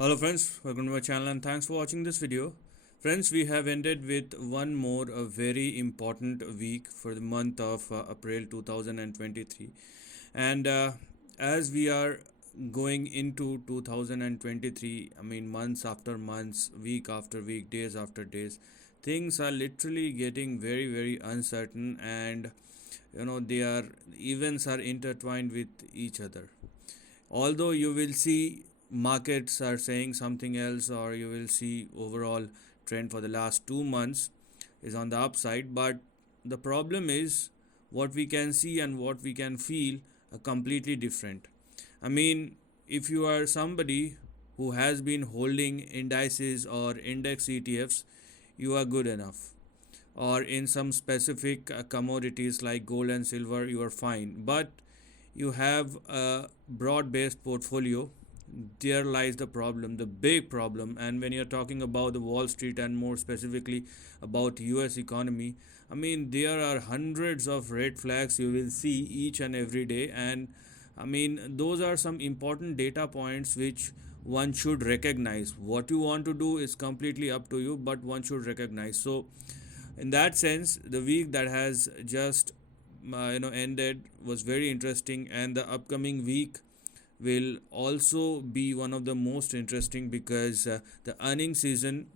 Hello friends, welcome to my channel and thanks for watching this video. Friends, we have ended with one more very important week for the month of April 2023. And as we are going into 2023, months after months, week after week, days after days, things are literally getting very uncertain, and they are events are intertwined with each other. Although you will see markets are saying something else, or you will see overall trend for the last 2 months is on the upside, but the problem is what we can see and what we can feel are completely different. I mean, if you are somebody who has been holding indices or index ETFs, you are good enough. Or in some specific commodities like gold and silver, you are fine. But you have a broad based portfolio, there lies the problem, the big problem. And when you're talking about the Wall Street and more specifically about US economy, there are hundreds of red flags you will see each and every day. And those are some important data points which one should recognize. What you want to do is completely up to you, but one should recognize. So in that sense, the week that has just ended was very interesting, and the upcoming week will also be one of the most interesting because the earning season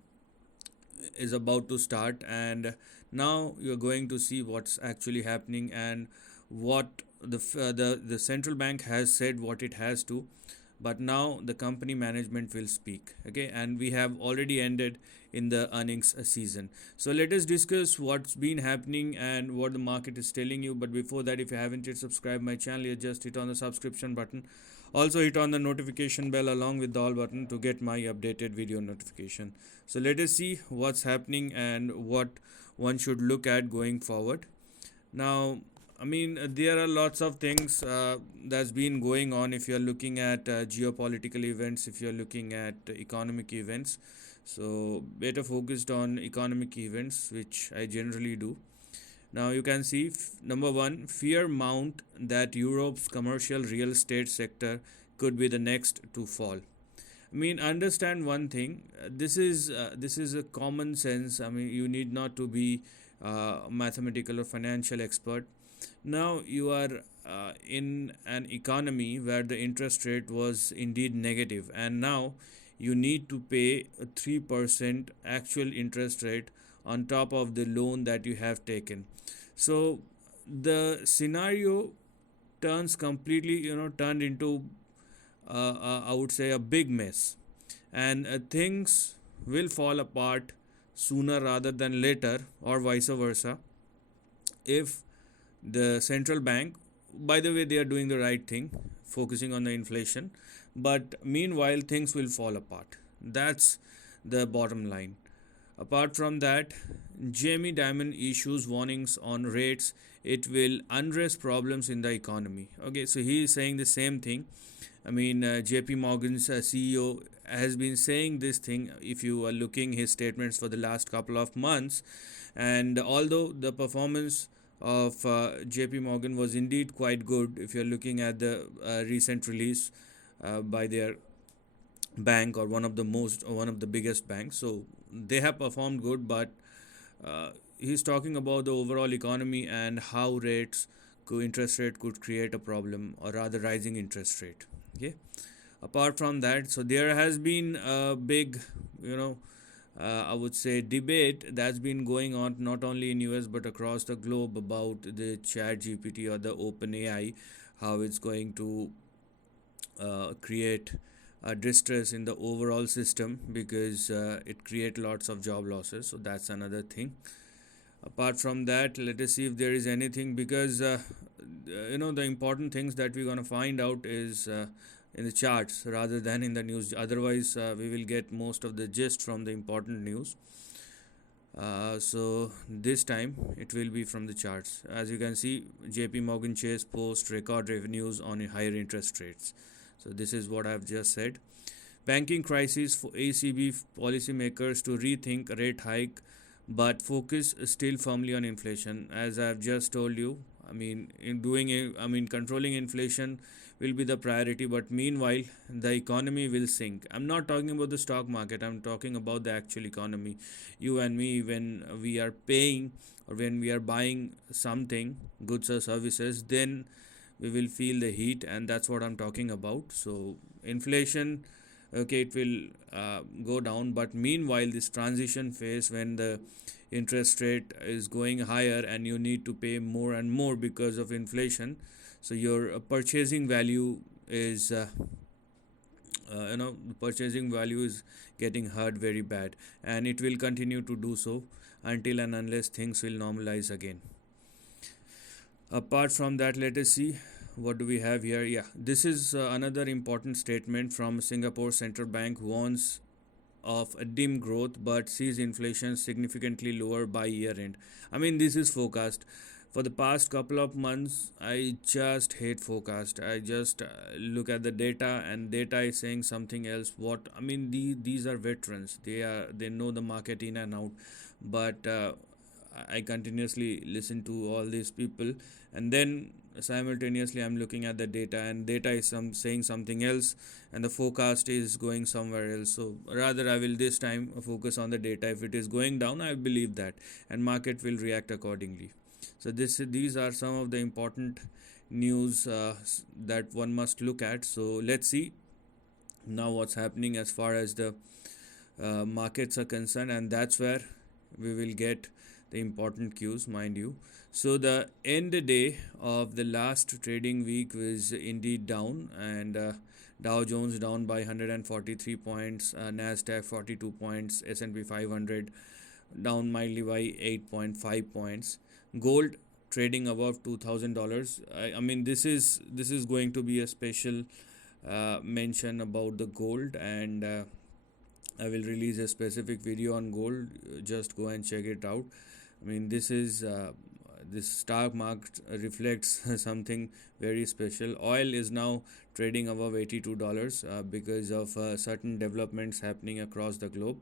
is about to start, and now you're going to see what's actually happening and what the central bank has said what it has to, but now the company management will speak. Okay, and we have already ended in the earnings season. So let us discuss what's been happening and what the market is telling you. But before that, if you haven't yet subscribed my channel, you just hit on the subscription button. Also hit on the notification bell along with the all button to get my updated video notification. So let us see what's happening and what one should look at going forward. Now, there are lots of things that's been going on. If you're looking at geopolitical events, if you're looking at economic events, so better focused on economic events, which I generally do. Now you can see number one, fear mount that Europe's commercial real estate sector could be the next to fall. Understand one thing. This is a common sense. You need not to be a mathematical or financial expert. Now you are in an economy where the interest rate was indeed negative, and now you need to pay a 3% actual interest rate on top of the loan that you have taken. So the scenario turns completely, turned into I would say a big mess, and things will fall apart sooner rather than later, or vice versa, if the central bank, by the way, they are doing the right thing, focusing on the inflation, but meanwhile things will fall apart. That's the bottom line. Apart from that, Jamie Dimon issues warnings on rates. It will unrest problems in the economy. Okay, so he is saying the same thing. JP Morgan's CEO has been saying this thing if you are looking his statements for the last couple of months. And although the performance of JP Morgan was indeed quite good, if you're looking at the recent release by their bank, or one of the biggest banks, so they have performed good, but he's talking about the overall economy and how interest rate could create a problem, or rather rising interest rate. Okay, apart from that, so there has been a big I would say debate that's been going on not only in US but across the globe about the chat GPT or the open AI, how it's going to create distress in the overall system, because it create lots of job losses. So that's another thing. Apart from that, let us see if there is anything, because the important things that we're going to find out is in the charts rather than in the news. Otherwise we will get most of the gist from the important news. So this time it will be from the charts. As you can see, JP Morgan Chase post record revenues on higher interest rates. So this is what I've just said. Banking crisis for ECB policymakers to rethink rate hike, but focus still firmly on inflation. As I've just told you, controlling inflation will be the priority, but meanwhile the economy will sink. I'm not talking about the stock market, I'm talking about the actual economy. You and me, when we are paying or when we are buying something, goods or services, then we will feel the heat, and that's what I'm talking about. So inflation, okay, it will go down, but meanwhile this transition phase when the interest rate is going higher and you need to pay more and more because of inflation, so your purchasing value is the purchasing value is getting hurt very bad, and it will continue to do so until and unless things will normalize again. Apart from that, let us see what do we have here. Yeah, this is another important statement from Singapore Central Bank, warns of a dim growth but sees inflation significantly lower by year end. I mean, this is forecast. For the past couple of months, I just hate forecast. I just look at the data, and data is saying something else. What I mean, these are veterans. They know the market in and out, but I continuously listen to all these people, and then simultaneously I'm looking at the data, and data is saying something else, and the forecast is going somewhere else. So rather I will this time focus on the data. If it is going down, I believe that, and market will react accordingly. So these are some of the important news that one must look at. So let's see now what's happening as far as the markets are concerned, and that's where we will get the important cues, mind you. So the end day of the last trading week was indeed down, and Dow Jones down by 143 points, NASDAQ 42 points, S&P 500 down mildly by 8.5 points. Gold trading above $2,000. I mean, this is going to be a special mention about the gold, and I will release a specific video on gold. Just go and check it out. I mean, this stock market reflects something very special. Oil is now trading above $82 because of certain developments happening across the globe.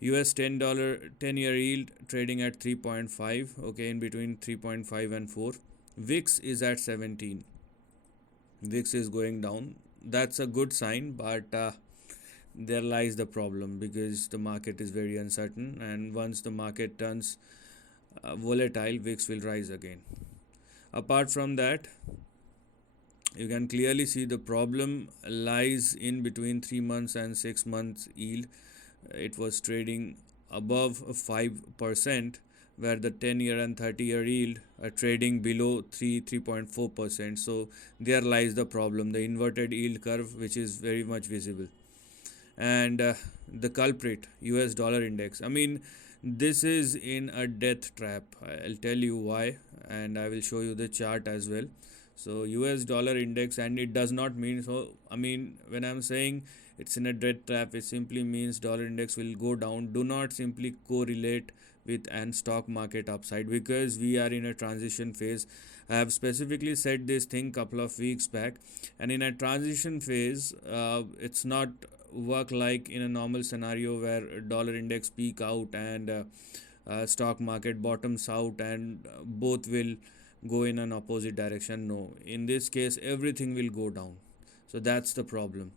US $10-year yield trading at 3.5, okay, in between 3.5 and 4. VIX is at 17. VIX is going down. That's a good sign, but there lies the problem, because the market is very uncertain, and once the market turns volatile, VIX will rise again. Apart from that, you can clearly see the problem lies in between 3 months and 6 months yield. It was trading above 5%, where the 10-year and 30-year yield are trading below 3.4%. So there lies the problem, the inverted yield curve, which is very much visible. And the culprit, US dollar index. I mean, this is in a death trap. I'll tell you why, and I will show you the chart as well. So US dollar index, and it does not mean, so I mean, when I'm saying it's in a death trap, it simply means dollar index will go down. Do not simply correlate with an stock market upside, because we are in a transition phase. I have specifically said this thing couple of weeks back, and in a transition phase, it's not work like in a normal scenario where dollar index peak out and stock market bottoms out, and both will go in an opposite direction. No, in this case everything will go down. So that's the problem.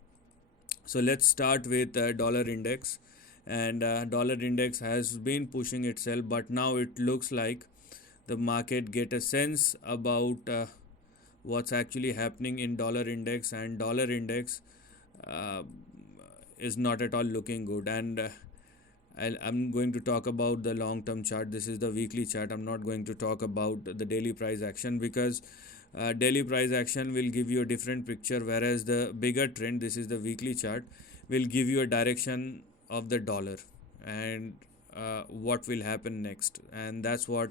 So let's start with dollar index, and dollar index has been pushing itself, but now it looks like the market get a sense about what's actually happening in dollar index, and dollar index is not at all looking good. And I'm going to talk about the long term chart. This is the weekly chart. I'm not going to talk about the daily price action, because daily price action will give you a different picture, whereas the bigger trend, this is the weekly chart, will give you a direction of the dollar and what will happen next. And that's what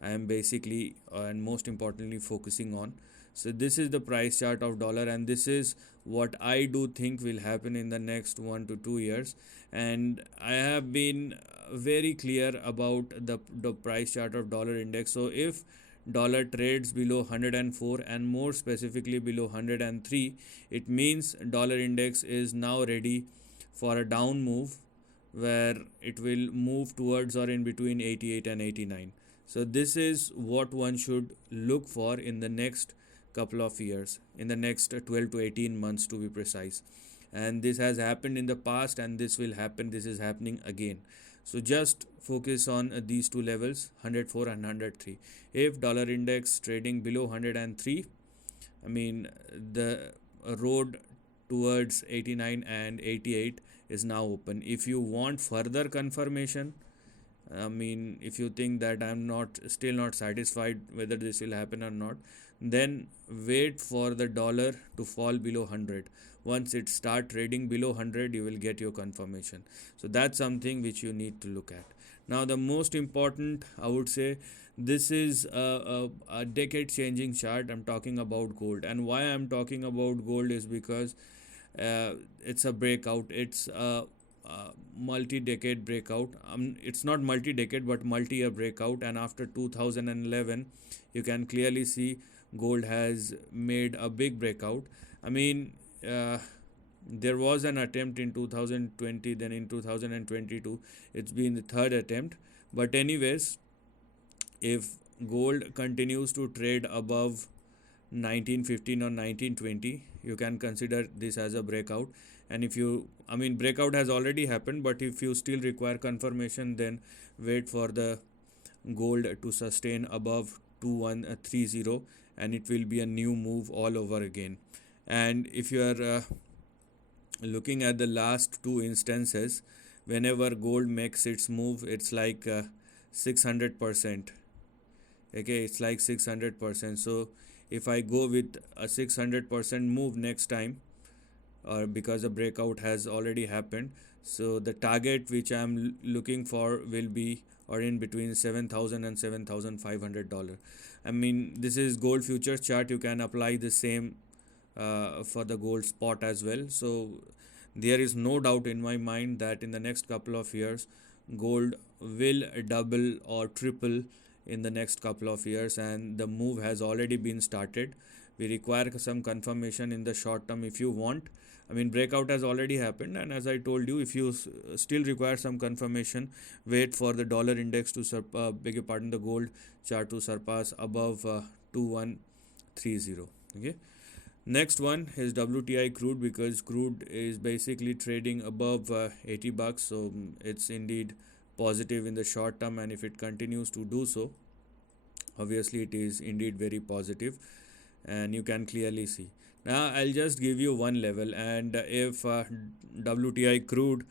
I am basically and most importantly focusing on. So this is the price chart of dollar, and this is what I do think will happen in the next 1 to 2 years. And I have been very clear about the price chart of dollar index. So if dollar trades below 104, and more specifically below 103, it means dollar index is now ready for a down move, where it will move towards or in between 88 and 89. So this is what one should look for in the next couple of years, in the next 12 to 18 months to be precise. And this has happened in the past, and this will happen, this is happening again. So just focus on these two levels, 104 and 103. If dollar index trading below 103, I mean, the road towards 89 and 88 is now open. If you want further confirmation, I mean, if you think that I'm not still not satisfied whether this will happen or not, then wait for the dollar to fall below 100. Once it start trading below 100, you will get your confirmation. So that's something which you need to look at. Now, the most important, I would say, this is a decade changing chart. I'm talking about gold, and why I'm talking about gold is because it's a breakout. It's a multi-decade breakout. It's not multi-decade but multi-year breakout, and after 2011 you can clearly see gold has made a big breakout. I mean, there was an attempt in 2020, then in 2022 it's been the third attempt. But anyways, if gold continues to trade above 1915 or 1920, you can consider this as a breakout. And if you, I mean, breakout has already happened, but if you still require confirmation, then wait for the gold to sustain above 2130, and it will be a new move all over again. And if you are looking at the last two instances, whenever gold makes its move, it's like 600%. Okay, it's like 600%. So if I go with a 600% move next time, or because a breakout has already happened, so the target which I'm looking for will be or in between $7,000 and $7,500. I mean, this is gold futures chart. You can apply the same for the gold spot as well. So there is no doubt in my mind that in the next couple of years gold will double or triple in the next couple of years, and the move has already been started. We require some confirmation in the short term if you want. I mean, breakout has already happened, and as I told you, if you still require some confirmation, wait for the dollar index to beg your pardon, the gold chart to surpass above 2130. Okay. Next one is WTI crude, because crude is basically trading above $80, so it's indeed positive in the short term, and if it continues to do so, obviously it is indeed very positive, and you can clearly see. Now I'll just give you one level, and if WTI crude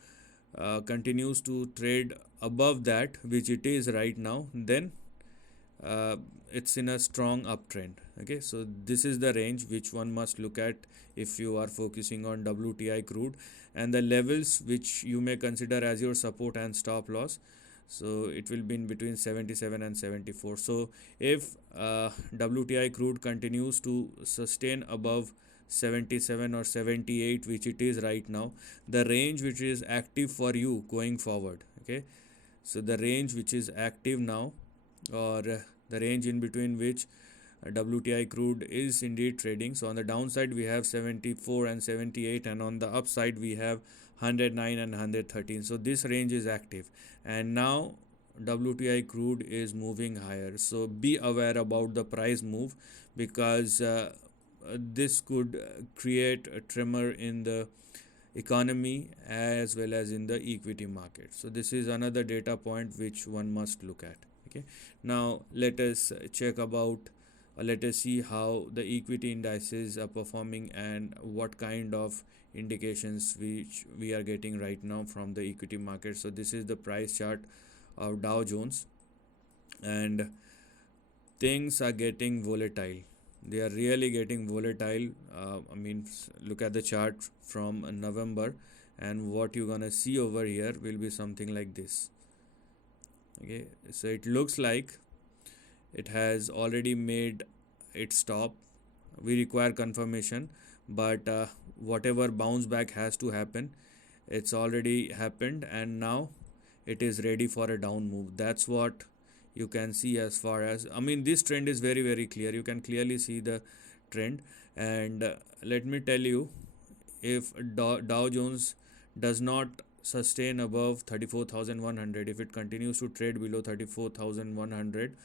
continues to trade above that, which it is right now, then it's in a strong uptrend. Okay, so this is the range which one must look at if you are focusing on WTI crude, and the levels which you may consider as your support and stop loss. So it will be in between 77 and 74. So if WTI crude continues to sustain above 77 or 78, which it is right now, the range which is active for you going forward. Okay, so the range which is active now, or the range in between which WTI crude is indeed trading. So on the downside we have 74 and 78, and on the upside we have 109 and 113. So this range is active, and now WTI crude is moving higher. So be aware about the price move, because this could create a tremor in the economy as well as in the equity market. So this is another data point which one must look at. Okay, now let us check about let us see how the equity indices are performing and what kind of indications which we are getting right now from the equity market. So this is the price chart of Dow Jones, and things are getting volatile. They are really getting volatile. I mean, look at the chart from November, and what you're gonna see over here will be something like this. Okay, so it looks like it has already made its stop. We require confirmation, but whatever bounce back has to happen, it's already happened, and now it is ready for a down move. That's what you can see. As far as, I mean, this trend is very very clear. You can clearly see the trend, and let me tell you, if Dow Jones does not sustain above 34,100, if it continues to trade below 34,100,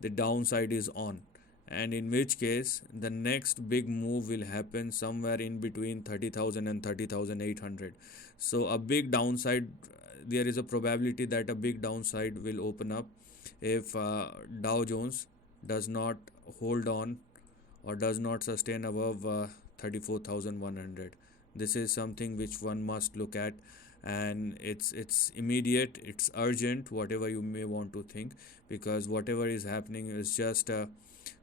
the downside is on. and in which case the next big move will happen somewhere in between 30,000 and 30,800. So a big downside, there is a probability that a big downside will open up if Dow Jones does not hold on or does not sustain above 34,100. This is something which one must look at, and it's immediate, it's urgent, whatever you may want to think, because whatever is happening is just a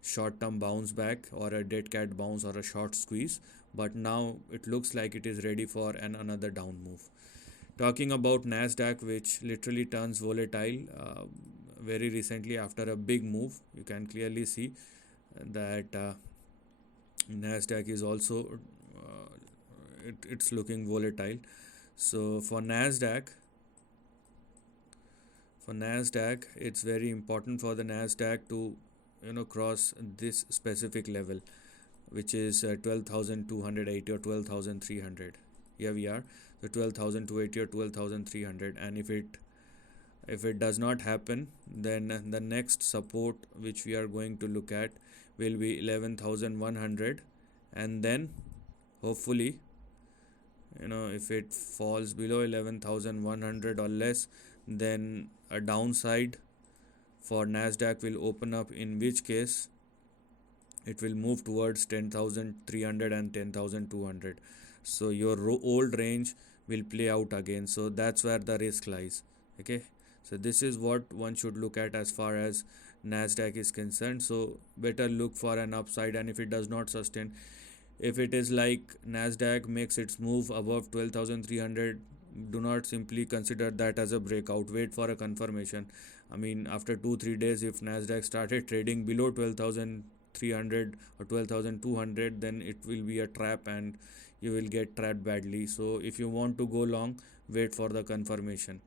short term bounce back or a dead cat bounce or a short squeeze, but now it looks like it is ready for another down move. Talking about NASDAQ, which literally turns volatile very recently after a big move, you can clearly see that NASDAQ is also it's looking volatile. So for NASDAQ, it's very important for the NASDAQ to cross this specific level, which is 12,280 or 12,300. Here we are, the 12,280 or 12,300, and if it does not happen, then the next support which we are going to look at will be 11,100, and then hopefully if it falls below 11,100 or less, then a downside for NASDAQ will open up, in which case it will move towards 10,300 and 10,200. So your old range will play out again. So that's where the risk lies. Okay, so this is what one should look at as far as NASDAQ is concerned. So better look for an upside, and if it does not sustain, if it is like NASDAQ makes its move above 12,300, do not simply consider that as a breakout. Wait for a confirmation. I mean, after 2-3 days, if NASDAQ started trading below 12,300 or 12,200, then it will be a trap and you will get trapped badly. So if you want to go long, wait for the confirmation.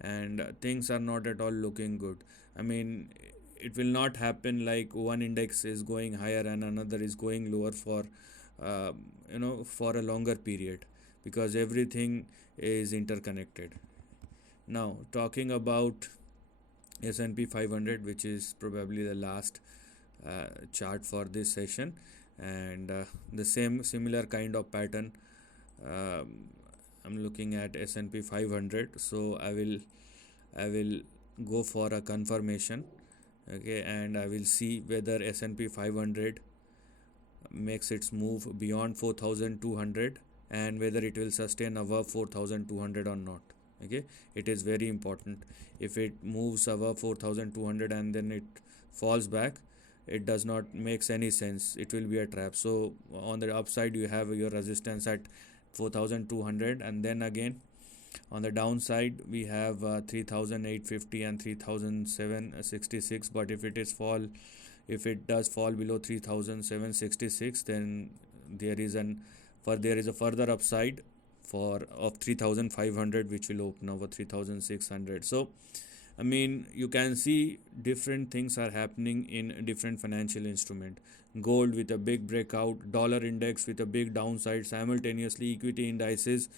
And things are not at all looking good. I mean, it will not happen like one index is going higher and another is going lower for for a longer period, because everything is interconnected. Now talking about S&P 500, which is probably the last chart for this session, and the similar kind of pattern. I'm looking at S&P 500, so I will go for a confirmation. Okay, and I will see whether S&P 500 makes its move beyond 4,200 and whether it will sustain above 4,200 or not. Okay, it is very important. If it moves above 4,200 and then it falls back, it does not makes any sense. It will be a trap. So on the upside you have your resistance at 4,200, and then again on the downside we have 3,850 and 3,766. But if it does fall below 3,766, then there is a further upside of 3,500, which will open over 3,600. So I mean, you can see different things are happening in different financial instrument. Gold with a big breakout, dollar index with a big downside, simultaneously equity indices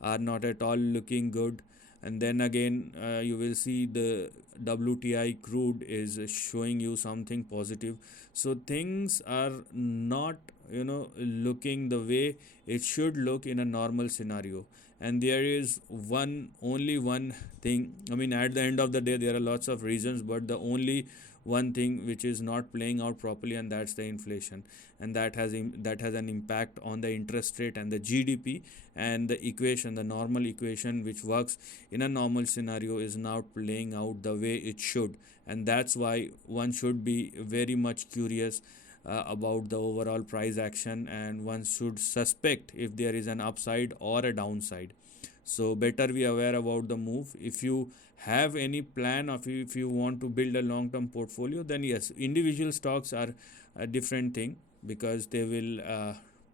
are not at all looking good. And then again you will see the WTI crude is showing you something positive. So things are not looking the way it should look in a normal scenario. And there is only one thing. I mean, at the end of the day there are lots of reasons, but the only one thing which is not playing out properly, and that's the inflation, and that has an impact on the interest rate and the GDP, and the normal equation which works in a normal scenario is not playing out the way it should. And that's why one should be very much curious about the overall price action, and one should suspect if there is an upside or a downside. So better be aware about the move. If you have any plan of if you want to build a long term portfolio, then yes, individual stocks are a different thing, because they will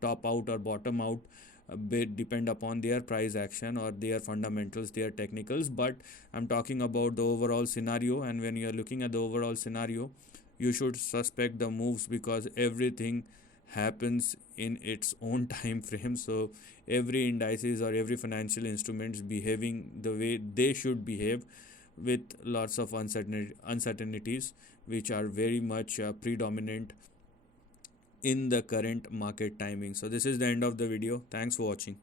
top out or bottom out a bit, depend upon their price action or their fundamentals, their technicals. But I'm talking about the overall scenario, and when you are looking at the overall scenario, you should suspect the moves, because everything happens in its own time frame. So every indices or every financial instruments behaving the way they should behave, with lots of uncertainties which are very much predominant in the current market timing. So this is the end of the video. Thanks for watching.